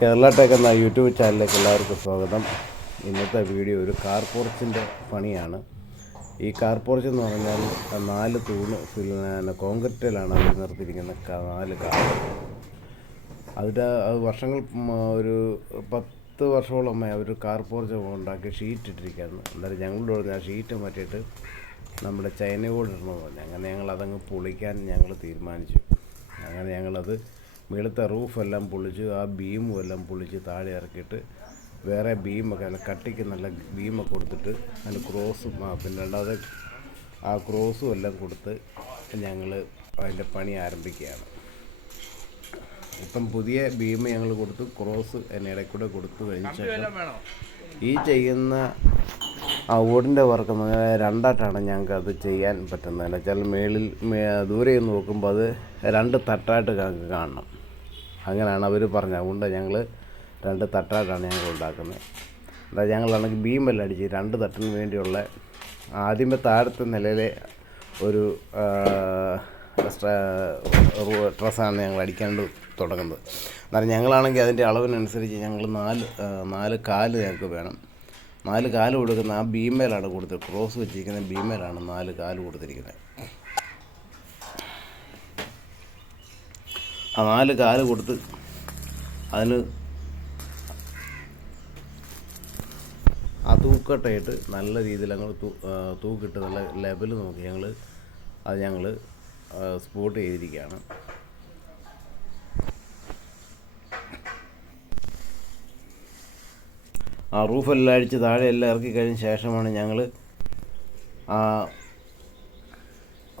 Kerala tech എന്ന YouTube ചാനലിലേക്ക് എല്ലാവർക്കും സ്വാഗതം. ഇന്നത്തെ വീഡിയോ ഒരു കാർ പോർച്ചിൻ്റെ പണിയാണ്. ഈ കാർ പോർച്ച് എന്ന് പറഞ്ഞാൽ 4 തൂണ് കോൺക്രീറ്റിലാണ് അവർ നിർത്തിയിരിക്കുന്ന 4 കാർ. അത് വർഷങ്ങൾ ഒരു 10 വർഷത്തോളമായി അവർ കാർ പോർച്ച് ഉണ്ടാക്കി ഷീറ്റ് ഇട്ടിരിക്കുകയാണ്. എന്തായാലും ഞങ്ങളോട് പറഞ്ഞാൽ ആ ഷീറ്റ് മാറ്റിയിട്ട് നമ്മുടെ ചൈന ബോർഡ് ഇടണമെന്ന് പറഞ്ഞു. അങ്ങനെ ഞങ്ങളതങ്ങ് പൊളിക്കാൻ ഞങ്ങൾ തീരുമാനിച്ചു. അങ്ങനെ ഞങ്ങളത് മുകളിലത്തെ റൂഫെല്ലാം പൊളിച്ച് ആ ബീമും എല്ലാം പൊളിച്ച് താഴെ ഇറക്കിയിട്ട് വേറെ ബീമൊക്കെ നല്ല കട്ടിക്ക് നല്ല ബീമൊക്കെ കൊടുത്തിട്ട് അതിന് ക്രോസും പിന്നെ രണ്ടാമത് ആ ക്രോസും എല്ലാം കൊടുത്ത് ഞങ്ങൾ അതിൻ്റെ പണി ആരംഭിക്കുകയാണ്. ഇപ്പം പുതിയ ബീം ഞങ്ങൾ കൊടുത്തു, ക്രോസ് ഇടയിൽ കൂടെ കൊടുത്തു കഴിഞ്ഞ ശേഷം ഈ ചെയ്യുന്ന ആ ഓടിൻ്റെ വർക്ക് എന്ന് പറഞ്ഞാൽ രണ്ടായിട്ടാണ് ഞങ്ങൾക്ക് അത് ചെയ്യാൻ പറ്റുന്നത്. എന്ന് വെച്ചാൽ മേളിൽ ദൂരെ നിന്ന് നോക്കുമ്പോൾ അത് 2 തട്ടായിട്ട് ഞങ്ങൾക്ക് കാണണം. അങ്ങനെയാണ് അവർ പറഞ്ഞത്. അതുകൊണ്ട് ഞങ്ങൾ 2 തട്ടായിട്ടാണ് ഞങ്ങൾ ഉണ്ടാക്കുന്നത്. അതായത് ഞങ്ങളാണെങ്കിൽ ബീമെല്ലാം അടിച്ച് 2 തട്ടിന് വേണ്ടിയുള്ള ആദ്യമേ താഴത്തെ നിലയിലെ ഒരു ട്രസ്സാണ് ഞങ്ങൾ അടിക്കാൻ തുടങ്ങുന്നത്. എന്നാൽ ഞങ്ങളാണെങ്കിൽ അതിൻ്റെ അളവിനനുസരിച്ച് ഞങ്ങൾ 4 കാല് ഞങ്ങൾക്ക് വേണം. 4 കാല് കൊടുക്കുന്ന ആ ബീമേലാണ് കൊടുത്തത്. ക്രോസ് വെച്ചിരിക്കുന്ന ബീമേലാണ് 4 കാല് കൊടുത്തിരിക്കുന്നത്. ആ 4 കാല് കൊടുത്ത് അതിന് ആ തൂക്കട്ടയിട്ട് നല്ല രീതിയിൽ അങ്ങ് തൂക്കിട്ട് നല്ല ലെവൽ നോക്കി ഞങ്ങൾ സ്പോട്ട് ചെയ്തിരിക്കുകയാണ്. ആ റൂഫെല്ലാം അടിച്ച് താഴെ എല്ലാം ഇറക്കി കഴിഞ്ഞ ശേഷമാണ് ഞങ്ങൾ ആ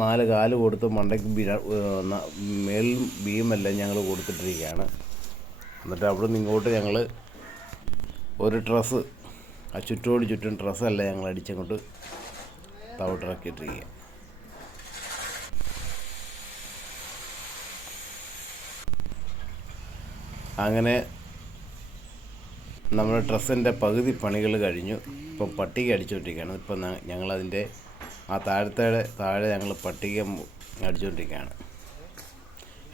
4 കാല് കൊടുത്ത് മണ്ടയ്ക്ക് മേലും ബീമെല്ലാം ഞങ്ങൾ കൊടുത്തിട്ടിരിക്കുകയാണ്. എന്നിട്ട് അവിടെ നിന്ന് ഇങ്ങോട്ട് ഞങ്ങൾ ഒരു ട്രസ്സ് ആ ചുറ്റും ട്രസ്സല്ല ഞങ്ങൾ അടിച്ചങ്ങോട്ട് തവിട്ടിറക്കിയിട്ടിരിക്കുക. അങ്ങനെ നമ്മുടെ ഡ്രസ്സിൻ്റെ പകുതി പണികൾ കഴിഞ്ഞു. ഇപ്പം പട്ടിക അടിച്ചുകൊണ്ടിരിക്കുകയാണ്. ഇപ്പം ഞങ്ങളതിൻ്റെ ആ താഴെ ഞങ്ങൾ പട്ടിക അടിച്ചുകൊണ്ടിരിക്കുകയാണ്.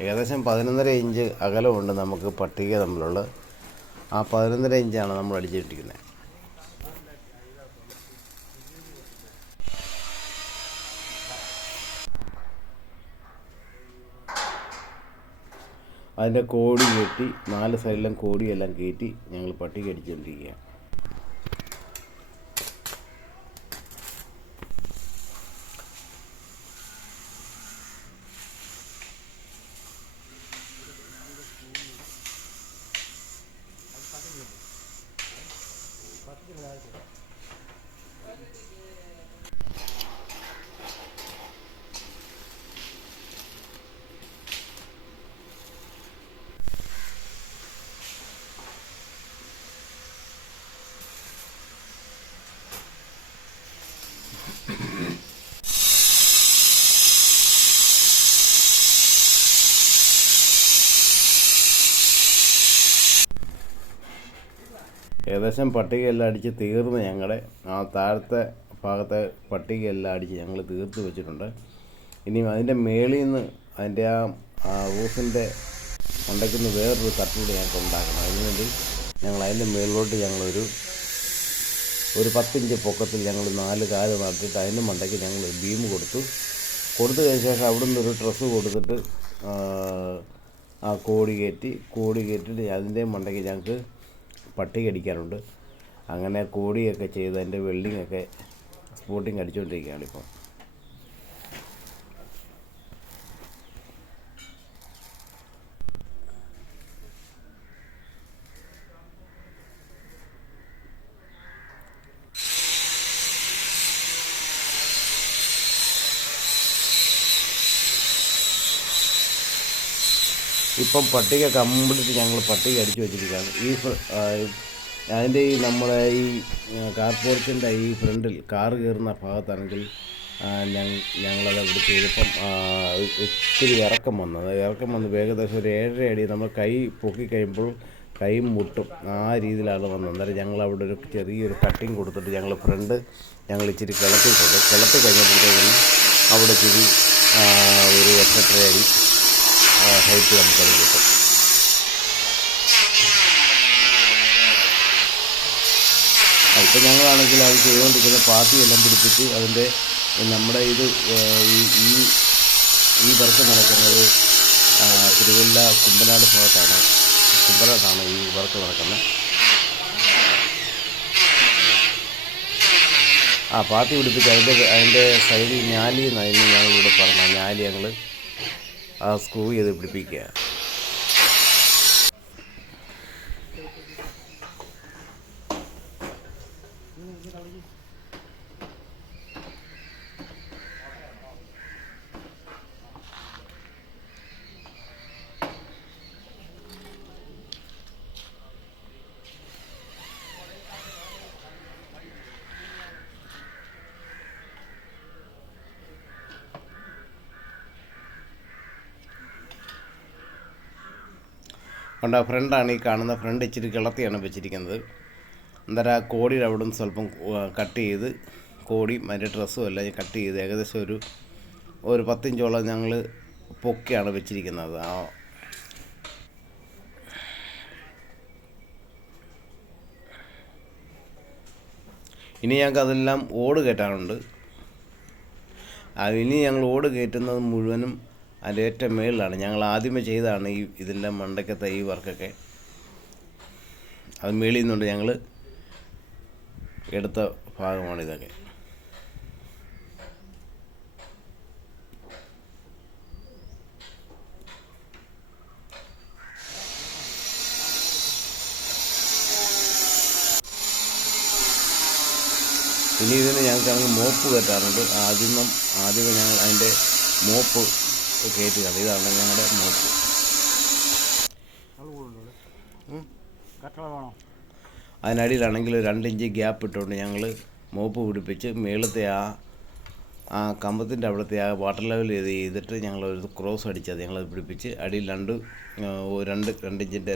ഏകദേശം 11.5 ഇഞ്ച് അകലമുണ്ട് നമുക്ക് പട്ടിക തമ്മിലുള്ള. ആ 11.5 ഇഞ്ചാണ് നമ്മൾ അടിച്ചുകൊണ്ടിരിക്കുന്നത്. അതിൻ്റെ കോടി കയറ്റി 4 സൈഡിലും കോടിയെല്ലാം കയറ്റി ഞങ്ങൾ പട്ടിക അടിച്ചുകൊണ്ടിരിക്കുകയാണ്. ഏകദേശം പട്ടികയെല്ലാം അടിച്ച് തീർന്ന് ഞങ്ങളുടെ ആ താഴത്തെ ഭാഗത്തെ പട്ടികയെല്ലാം അടിച്ച് ഞങ്ങൾ തീർത്ത് വെച്ചിട്ടുണ്ട്. ഇനി അതിൻ്റെ മേളിൽ നിന്ന് അതിൻ്റെ ആ റൂഫിൻ്റെ ഉണ്ടാക്കുന്ന വേറൊരു തട്ടുകൂടി ഞങ്ങൾക്ക് ഉണ്ടാക്കണം. അതിനുവേണ്ടി ഞങ്ങൾ അതിൻ്റെ മേളിലോട്ട് ഞങ്ങളൊരു 10 ഇഞ്ച് പൊക്കത്തിൽ ഞങ്ങൾ 4 കാല് നട്ടിട്ട് അതിൻ്റെ മണ്ടയ്ക്ക് ഞങ്ങൾ ബീം കൊടുത്തു കഴിഞ്ഞ ശേഷം അവിടെ നിന്നൊരു ഡ്രസ്സ് കൊടുത്തിട്ട് ആ കോടി കയറ്റിയിട്ട് അതിൻ്റെ മണ്ടയ്ക്ക് ഞങ്ങൾക്ക് പട്ടിക അടിക്കാറുണ്ട്. അങ്ങനെ കോടിയൊക്കെ ചെയ്ത് അതിൻ്റെ വെൽഡിങ്ങൊക്കെ സ്പോട്ടിങ് അടിച്ചുകൊണ്ടിരിക്കുകയാണ് ഇപ്പം. ഇപ്പം പട്ടിക കംപ്ലീറ്റ് ഞങ്ങൾ പട്ടിക അടിച്ചു വെച്ചിരിക്കുകയാണ്. അതിൻ്റെ നമ്മുടെ ഈ കാർ പോർച്ചിൻ്റെ ഈ ഫ്രണ്ടിൽ കാറ് കയറുന്ന ഭാഗത്താണെങ്കിൽ ഞങ്ങളത് അവിടെ ചെയ്തപ്പം ഒത്തിരി ഇറക്കം വന്നു ഏകദേശം ഒരു 7.5 അടി നമ്മൾ കൈ പൊക്കി കഴിയുമ്പോൾ കൈ മുട്ടും ആ രീതിയിലാണ് വന്നത്. അന്നേരം ഞങ്ങളവിടെ ഒരു ചെറിയൊരു കട്ടിങ് കൊടുത്തിട്ട് ഞങ്ങൾ ഇച്ചിരി കിളത്തി കഴിഞ്ഞപ്പോഴത്തേക്കും അവിടെ ഇച്ചിരി ഒരു 8.5 അടി ഹൈറ്റ് നമുക്കത് കിട്ടും. അപ്പോൾ ഞങ്ങളാണെങ്കിൽ അത് ചെയ്തുകൊണ്ടിരിക്കുന്ന പാത്തിയെല്ലാം പിടിപ്പിച്ച് അതിൻ്റെ നമ്മുടെ ഇത് ഈ വർക്ക് നടക്കുന്നത് തിരുവല്ല കുമ്പനാട് ഭാഗത്താണ്. കുമ്പനാടാണ് ഈ വർക്ക് നടക്കുന്നത്. പാത്തി പിടിപ്പിച്ച് അതിൻ്റെ സൈഡിൽ ഞാലി എന്നായിരുന്നു ഞങ്ങളിവിടെ പറഞ്ഞ ഞാലി ഞങ്ങൾ സ്ക്രൂ ചെയ്ത് പിടിപ്പിക്കുക. കൊണ്ട് ഫ്രണ്ടാണ് ഈ കാണുന്ന ഫ്രണ്ട് ഇച്ചിരി കിളത്തിയാണ് വെച്ചിരിക്കുന്നത്. അന്നേരം കോടിയുടെ അവിടെ നിന്ന് സ്വല്പം കട്ട് ചെയ്ത് കോടിയും അതിൻ്റെ ഡ്രസ്സും എല്ലാം കട്ട് ചെയ്ത് ഏകദേശം ഒരു 10 ഇഞ്ചോളം ഞങ്ങൾ പൊക്കിയാണ് വെച്ചിരിക്കുന്നത്. ഇനി ഞങ്ങൾക്ക് അതെല്ലാം ഓട് കയറ്റാനുണ്ട്. ഇനി ഞങ്ങൾ ഓട് കയറ്റുന്നത് മുഴുവനും അതിൻ്റെ ഏറ്റവും മേളിലാണ്. ഞങ്ങൾ ആദ്യമേ ചെയ്തതാണ് ഇതിൻ്റെ മണ്ടയ്ക്കത്തെ ഈ വർക്കൊക്കെ. അത് മേളിൽ നിന്നുണ്ട് ഞങ്ങൾ എടുത്ത ഭാഗമാണിതൊക്കെ. ഇനി ഇതിന് ഞങ്ങൾക്കാണെങ്കിൽ മോപ്പ് കയറ്റാറുണ്ട്. ആദ്യമേ ഞങ്ങൾ അതിൻ്റെ മോപ്പ് കയറ്റുകയാണ്. ഇതാണ് ഞങ്ങളുടെ മോപ്പ്. അതിനടിയിലാണെങ്കിൽ 2 ഇഞ്ച് ഗ്യാപ്പ് ഇട്ടുകൊണ്ട് ഞങ്ങൾ മോപ്പ് പിടിപ്പിച്ച് മേളത്തെ ആ കമ്പത്തിൻ്റെ അവിടുത്തെ ആ വാട്ടർ ലെവൽ ചെയ്തിട്ട് ഞങ്ങളൊരു ക്രോസ് അടിച്ചത് ഞങ്ങളത് പിടിപ്പിച്ച് അടിയിൽ 2 ഇഞ്ചിൻ്റെ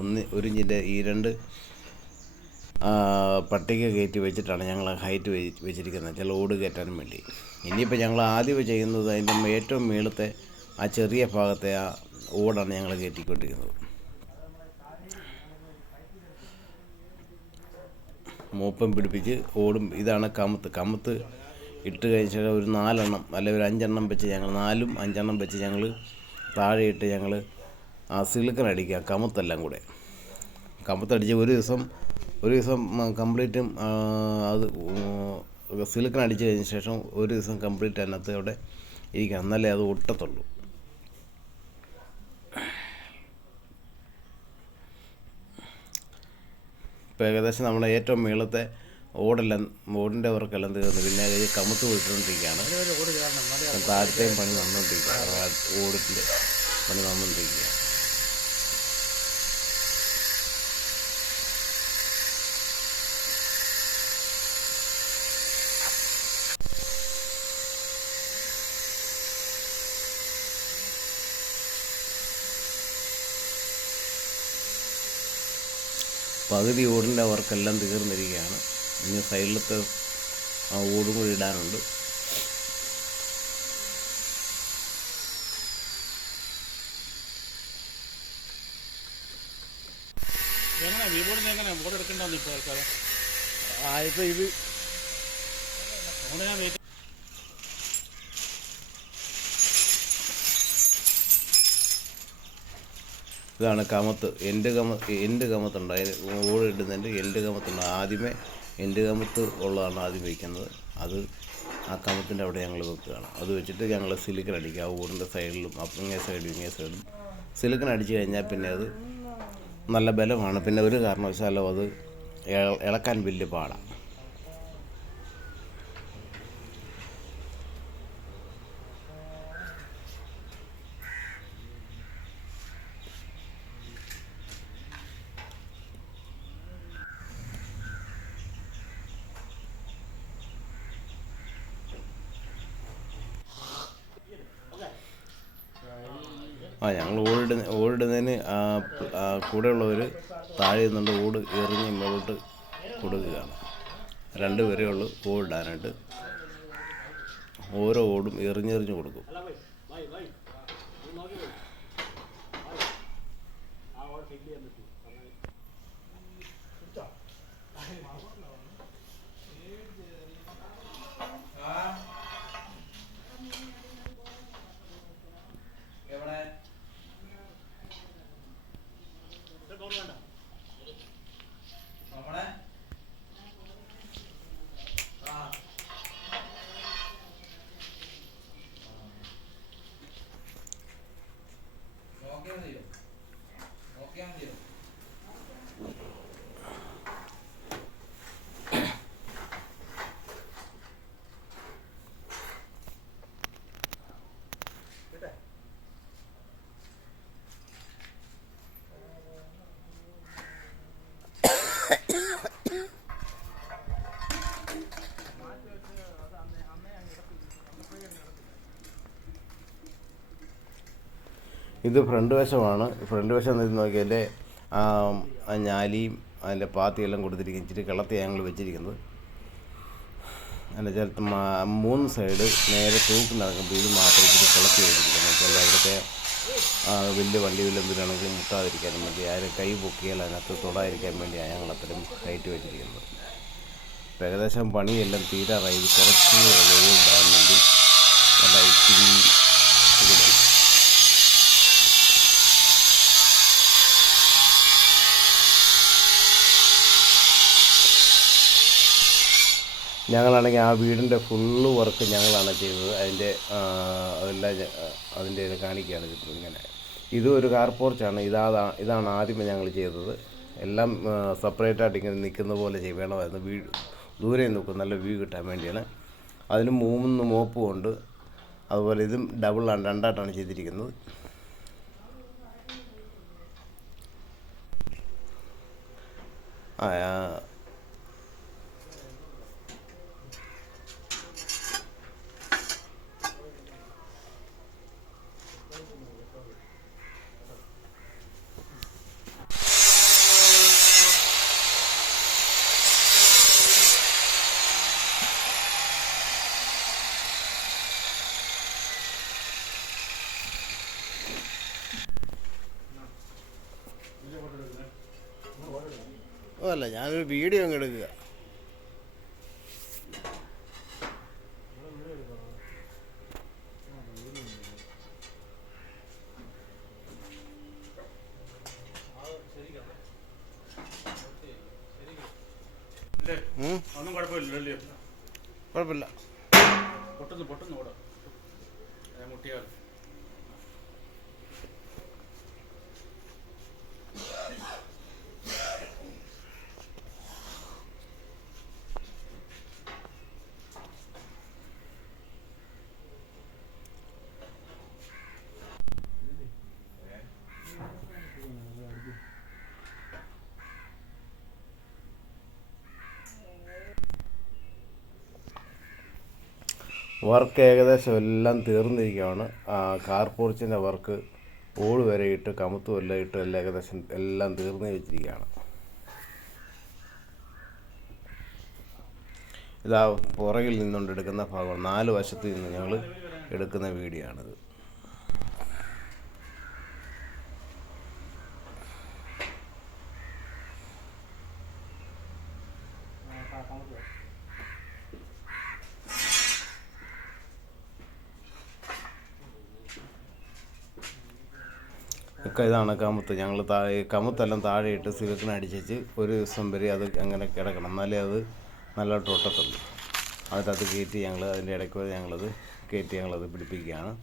1 ഇഞ്ചിൻ്റെ ഈ 2 പട്ടിക കയറ്റി വെച്ചിട്ടാണ് ഞങ്ങൾ ഹൈറ്റ് വെച്ചിരിക്കുന്നത്, ചില ഓട് കയറ്റാനും വേണ്ടി. ഇനിയിപ്പോൾ ഞങ്ങൾ ആദ്യം ചെയ്യുന്നത് അതിൻ്റെ ഏറ്റവും മേളത്തെ ആ ചെറിയ ഭാഗത്തെ ആ ഓടാണ് ഞങ്ങൾ കയറ്റിക്കൊണ്ടിരിക്കുന്നത്. മൂപ്പം പിടിപ്പിച്ച് ഓടും. ഇതാണ് കമത്ത് ഇട്ട് കഴിഞ്ഞാൽ ഒരു 4 എണ്ണം അല്ലെങ്കിൽ ഒരു 5 എണ്ണം വെച്ച് ഞങ്ങൾ 4ഉം 5 എണ്ണം വെച്ച് ഞങ്ങൾ താഴെ ഇട്ട് ഞങ്ങൾ ആ സിലിക്കൺ അടിക്കുക. കമത്തെല്ലാം കൂടെ കമത്തടിച്ച് ഒരു ദിവസം കംപ്ലീറ്റും അത് സിലിക്കൺ അടിച്ച് കഴിഞ്ഞ ശേഷം ഒരു ദിവസം കംപ്ലീറ്റ് അതിനകത്ത് അവിടെ ഇരിക്കണം, എന്നാലേ അത് ഒട്ടത്തുള്ളൂ. ഇപ്പോൾ ഏകദേശം നമ്മുടെ ഏറ്റവും മേളത്തെ ഓടിൻ്റെ വർക്കെല്ലാം തീർന്നു. പിന്നെ കമത്ത് വിട്ടുകൊണ്ടിരിക്കുകയാണ്. താഴത്തെയും പണി വന്നുകൊണ്ടിരിക്കുകയാണ്. ഓടിൻ്റെ പണി വന്നുകൊണ്ടിരിക്കുകയാണ്. പകുതി ഓടിൻ്റെ വർക്കെല്ലാം തീർന്നിരിക്കുകയാണ്. ഇനി സൈഡിലത്തെ ആ ഓടും കൂടി ഇടാനുണ്ട്. ഇതാണ് കമത്ത്. എൻഡ് കമത്തുണ്ട്. ഓട് ഇടുന്നതിൻ്റെ എൻഡ് കമത്തുണ്ട്. ആദ്യമേ എൻഡ് കമത്ത് ഉള്ളതാണ് ആദ്യം വയ്ക്കുന്നത്. അത് ആ കമത്തിൻ്റെ അവിടെ ഞങ്ങൾ വെക്കുകയാണ്. അത് വെച്ചിട്ട് ഞങ്ങൾ സിലിക്കൺ അടിക്കുക. ആ ഓടിൻ്റെ സൈഡിലും ഇങ്ങേ സൈഡും സിലിക്കൺ അടിച്ച് കഴിഞ്ഞാൽ പിന്നെ അത് നല്ല ബലമാണ്. പിന്നെ ഒരു കാരണവശാലും അത് ഇളക്കാൻ വലിയ പാടാണ്. ഞങ്ങൾ ഓടിടുന്നതിന് കൂടെയുള്ളവർ താഴെ നിന്നുകൊണ്ട് ഓട് എറിഞ്ഞ് മുകളിലോട്ട് കൊടുക്കുകയാണ്. 2 പേരേ ഉള്ളൂ ഓടിടാനായിട്ട്. ഓരോ ഓടും എറിഞ്ഞെറിഞ്ഞ് കൊടുക്കും. ഇത് ഫ്രണ്ട് വശമാണ്. ഫ്രണ്ട് വശം നോക്കിയാൽ ഞാലിയും അതിൻ്റെ പാത്തിയെല്ലാം കൊടുത്തിരിക്കും. ഇച്ചിരി കിളത്തി ഞങ്ങൾ വെച്ചിരിക്കുന്നത്. അതിൻ്റെ ചിലത്ത് 3 സൈഡ് നേരെ തൂക്കി നടക്കുമ്പോൾ ഇത് മാത്രം ഇച്ചിരി കിളത്തി വെച്ചിരിക്കുന്നത്. വെച്ചാൽ അവിടുത്തെ വലിയ വണ്ടിയിൽ എന്തിനാണെങ്കിൽ മുട്ടാതിരിക്കാനും വേണ്ടി ആരും കൈ പൊക്കിയാൽ അതിനകത്ത് തൊടാതിരിക്കാൻ വേണ്ടിയാണ് ഞങ്ങൾ അത്രയും ഹൈറ്റ് വെച്ചിരിക്കുന്നത്. ഇപ്പം ഏകദേശം പണിയെല്ലാം തീരാറായി. ഇത് കുറച്ച് ഉണ്ടാകാൻ വേണ്ടി നല്ല ഇച്ചിരി ഞങ്ങളാണെങ്കിൽ ആ വീടിൻ്റെ ഫുള്ള് വർക്ക് ഞങ്ങളാണ് ചെയ്തത്. അതിൻ്റെ അതിൻ്റെ കാണിക്കുകയാണ് ചിത്രം. ഇങ്ങനെ ഇതും ഒരു കാർ പോർച്ചാണ്. ഇതാണ് ആദ്യമേ ഞങ്ങൾ ചെയ്തത്. എല്ലാം സെപ്പറേറ്റായിട്ട് ഇങ്ങനെ നിൽക്കുന്ന പോലെ വേണമായിരുന്നു. ദൂരെ നിൽക്കും നല്ല വ്യൂ കിട്ടാൻ വേണ്ടിയാണ്. അതിന് 3 മോപ്പും ഉണ്ട്. അതുപോലെ ഇതും ഡബിളാണ്, 2ആയിട്ടാണ് ചെയ്തിരിക്കുന്നത്. അല്ല, ഞാനൊരു വീഡിയോ അങ്ങ് എടുക്കുക. കുഴപ്പമില്ല. പൊട്ടുന്നു ഓടാ മുട്ടിയാൽ. വർക്ക് ഏകദേശം എല്ലാം തീർന്നിരിക്കുകയാണ്. കാർ പോർച്ചിൻ്റെ വർക്ക് ഓട് വരെ ഇട്ട് കമുത്തും എല്ലാം ഇട്ട് ഏകദേശം എല്ലാം തീർന്നു വെച്ചിരിക്കുകയാണ്. ഇതാ പുറകിൽ നിന്നുകൊണ്ട് എടുക്കുന്ന ഭാഗം 4 വശത്ത് നിന്ന് ഞങ്ങൾ എടുക്കുന്ന വീഡിയോ ആണിത്. ഒക്കെ ഇതാണ് കമുത്ത്. ഞങ്ങൾ കമുത്തെല്ലാം താഴെ ഇട്ട് സിലിക്കണടിച്ച് ഒരു ദിവസം വരെ അത് അങ്ങനെ കിടക്കണം. എന്നാലേ അത് നല്ലതായിട്ട് ഒട്ടത്തുള്ളൂ. അതിനകത്ത് കയറ്റി അതിൻ്റെ ഇടയ്ക്ക് വരെ ഞങ്ങളത് പിടിപ്പിക്കുകയാണ്.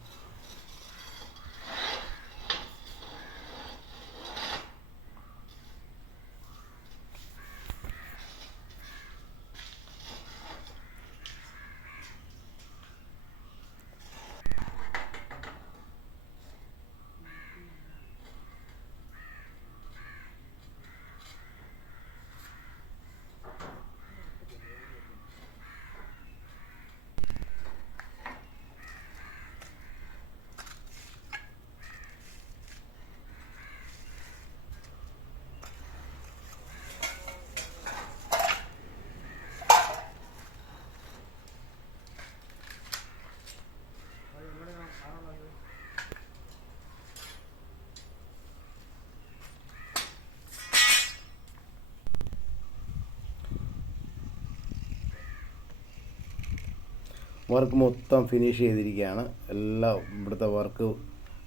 വർക്ക് മൊത്തം ഫിനിഷ് ചെയ്തിരിക്കുകയാണ്. എല്ലാം ഇവിടുത്തെ വർക്ക്,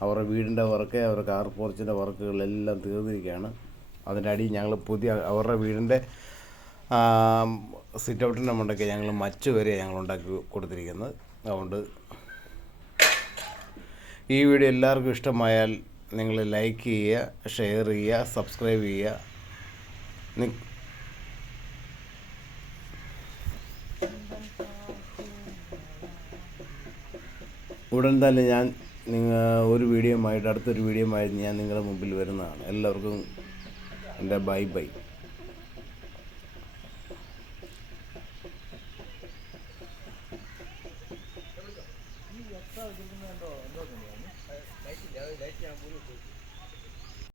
അവരുടെ വീടിൻ്റെ വർക്ക്, അവരുടെ കാർ പോർച്ചിൻ്റെ വർക്കുകളെല്ലാം തീർന്നിരിക്കുകയാണ്. അതിൻ്റെ അടി ഞങ്ങൾ പുതിയ അവരുടെ വീടിൻ്റെ സിറ്റ് ഔട്ടിൻ്റെ മുണ്ടൊക്കെ ഞങ്ങൾ മച്ച് വരെ ഞങ്ങൾ ഉണ്ടാക്കി കൊടുത്തിരിക്കുന്നത്. അതുകൊണ്ട് ഈ വീഡിയോ എല്ലാവർക്കും ഇഷ്ടമായാൽ നിങ്ങൾ ലൈക്ക് ചെയ്യുക, ഷെയർ ചെയ്യുക, സബ്സ്ക്രൈബ് ചെയ്യുക. ഉടൻ തന്നെ ഞാൻ ഒരു വീഡിയോയുമായിട്ട് അടുത്തൊരു വീഡിയോയുമായിട്ട് ഞാൻ നിങ്ങളുടെ മുമ്പിൽ വരുന്നതാണ്. എല്ലാവർക്കും എൻ്റെ ബൈ.